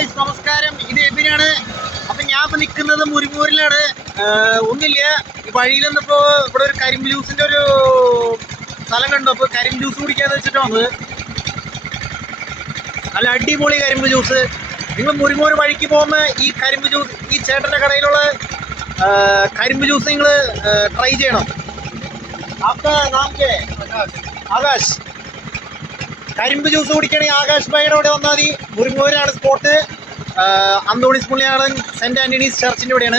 Guys, നമസ്കാരം. ഇത് എബിനാണ്. അപ്പം ഞാൻ ഇപ്പം നിൽക്കുന്നത് മുരിങ്ങൂരിലാണ്. ഒന്നില്ല, ഈ വഴിയിൽ നിന്നിപ്പോൾ ഇവിടെ ഒരു കരിമ്പ് ജ്യൂസിൻ്റെ ഒരു സ്ഥലം കണ്ടു. അപ്പോൾ കരിമ്പ് ജ്യൂസ് കുടിക്കാന്ന് വെച്ചിട്ട് വന്നത്. നല്ല അടിപൊളി കരിമ്പ് ജ്യൂസ്. നിങ്ങൾ മുരിങ്ങൂർ വഴിക്ക് പോകുമ്പോൾ ഈ കരിമ്പ് ജ്യൂസ്, ഈ ചേട്ടൻ്റെ കടയിലുള്ള കരിമ്പ് ജ്യൂസ് നിങ്ങൾ ട്രൈ ചെയ്യണം. आपका नाम क्या है? ആകാശ്. കരിമ്പ് ജ്യൂസ് കുടിക്കണമെങ്കിൽ ആകാശ് ഭായിയുടെ ഇവിടെ വന്നാൽ മതി. മുരിങ്ങൂരാണ് സ്പോട്ട്. അന്തോണീസ് പുള്ളിയാണ് സെൻറ്റ് ആൻ്റണീസ് ചർച്ചിൻ്റെ ഇവിടെയാണ്.